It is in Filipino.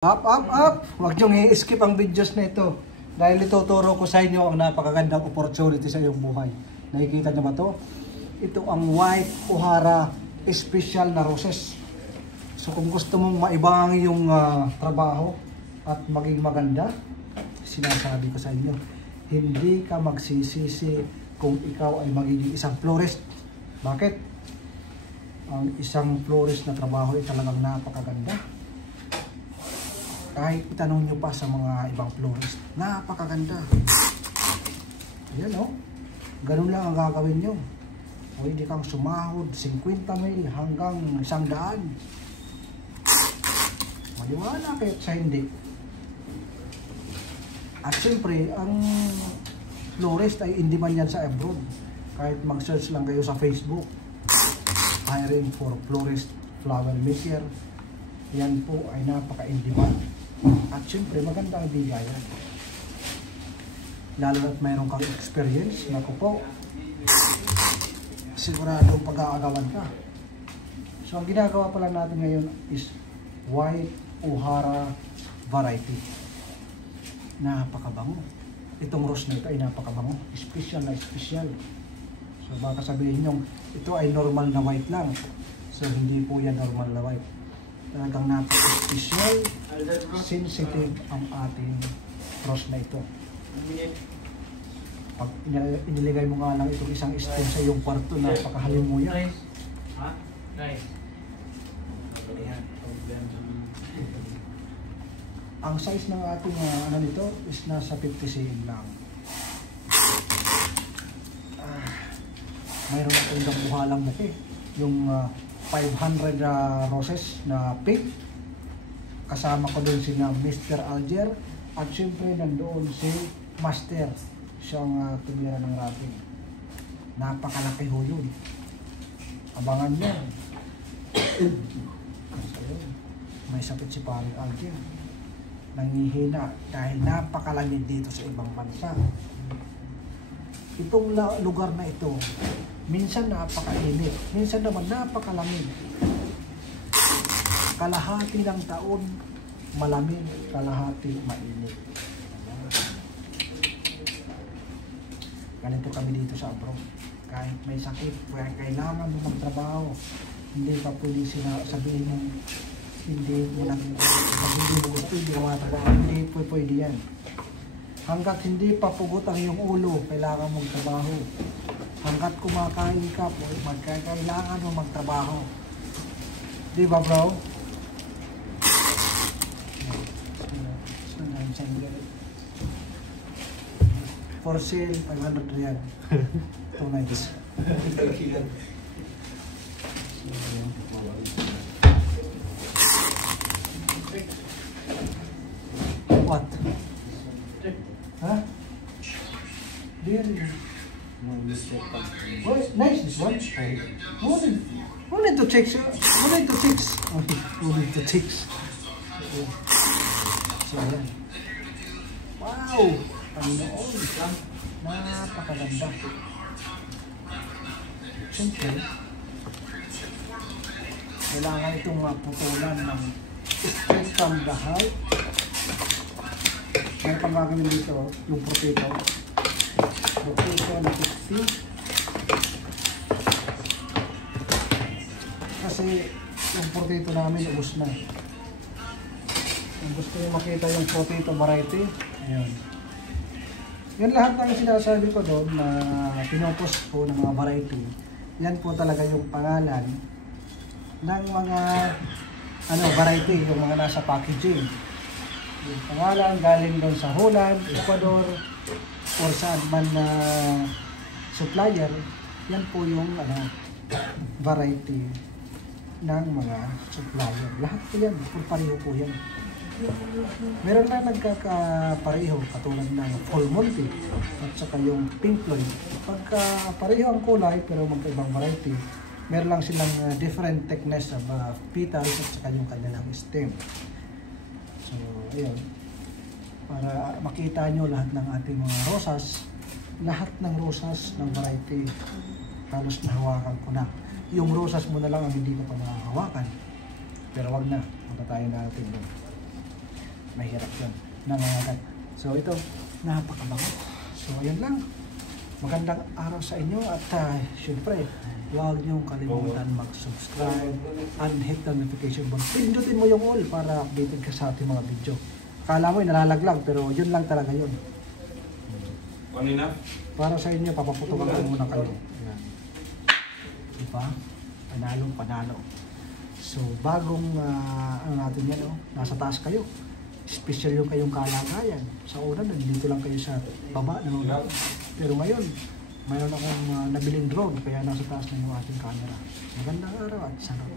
Up! Huwag niyong i-skip ang videos na ito. Dahil ituturo ko sa inyo ang napakagandang opportunity sa iyong buhay. Nakikita niyo ba ito? Ito ang White O'Hara Special na roses. So kung gusto mong maibang yung trabaho at maging maganda, sinasabi ko sa inyo, hindi ka magsisisi kung ikaw ay magiging isang florist. Bakit? Ang isang florist na trabaho ay talagang napakaganda. Kahit itanong nyo pa sa mga ibang florist, napakaganda. Ayan o, ganun lang ang gagawin nyo. Pwede kang sumahod 50 mil hanggang 100. Maniwala kahit sa hindi. At siyempre, ang florist ay in demand yan sa abroad. Kahit mag-search lang kayo sa Facebook, hiring for florist, flower maker, yan po ay napaka-in demand. At syempre maganda ang bigayan. Lalo at mayroon kang experience, naku po, siguradong pag-aagawan ka. So ang ginagawa pala natin ngayon is White O'Hara variety. Napakabango. Itong rose na ito ay napakabango. Special na special. So baka sabihin nyo, ito ay normal na white lang. So hindi po yan normal na white. Talagang napaka-special, sensitive ang ating rose na ito. Pag iniligay mo nga lang itong isang stem sa iyong kwarto, napakahalin mo yan. Ayan. Ang size ng ating ano nito is nasa 50 cm lang. Mayroon na itong damuhalang buke. Yung 500 roses na pink. Kasama ko doon si Mr. Alger. At syempre nandoon si Master. Siyang tumira ng wrapping. Napakalaki ho yun. Abangan nyo. May sakit si Paring Alger. Nangihina dahil napakalamig dito sa ibang bansa. Itong lugar na ito, minsan napakainit, minsan naman napakalamig. Kalahati ng taon, malamig, kalahati mainit. Ganito kami dito sa abroad. Kahit may sakit, kailangan mo magtrabaho. Hindi ka pwede sabihin mo, hindi mo gusto, hindi ka matrabaho. Hindi pwede yan. Hanggat hindi papugot ang iyong ulo, kailangan mong trabaho. Hanggat kumakain ka po, kailangan mo magtrabaho. Di ba bro? For sale, 500 riyal. 2 nights. What? Huh? Really? Oh, nice this one. Who need to check? Who need to check? Who need to check? So, yan. Wow! Panginoon. Napakaganda. Siyempre, kailangan itong putulan ng straight from the heart. May pagkakawin dito, yung potato. Potato na 50. Kasi yung potato namin ubos na. Kung gusto nyo makita yung potato variety, ayun. Yan lahat ng sinasabi ko doon na pinopost ko ng mga variety. Yan po talaga yung pangalan ng mga variety, yung mga nasa packaging. Yung pangalan galing doon sa Holland, Ecuador, or saan man na supplier, yan po yung variety ng mga supplier. Lahat po yan, pareho po yan. Meron na nagkakapareho, katulad ng Full Monty at saka yung Pink Floyd. Pagka pareho ang kulay pero magkaibang variety, meron lang silang different thickness of petals at saka yung kanilang stem. So, ayun. Para makita nyo lahat ng ating mga rosas, lahat ng rosas ng variety, halos nahawakan ko na. Yung rosas mo na lang ang hindi ko pa nakahawakan. Pero wag na, punta tayo natin doon. mahirap yun. Nangangagat. So ito, napakabango. So ayan lang. Magandang araw sa inyo at syempre, huwag niyong kalimutan mag-subscribe and hit the notification bell. Pindutin mo yung all para updated ka sa ating mga video. Akala mo nalalaglag pero yun lang talaga yun. Kanina? Para sa inyo, papaputukan ko muna kayo. Ayan. Diba? Panalong panalo. So bagong ano natin yan, nasa taas kayo. Special yung kayong kalagayan. Sa una, nandito lang kayo sa baba ng mga. Pero ngayon, mayroon akong nabiling drone kaya nasa taas na yung ating camera. Magandang araw at sarap.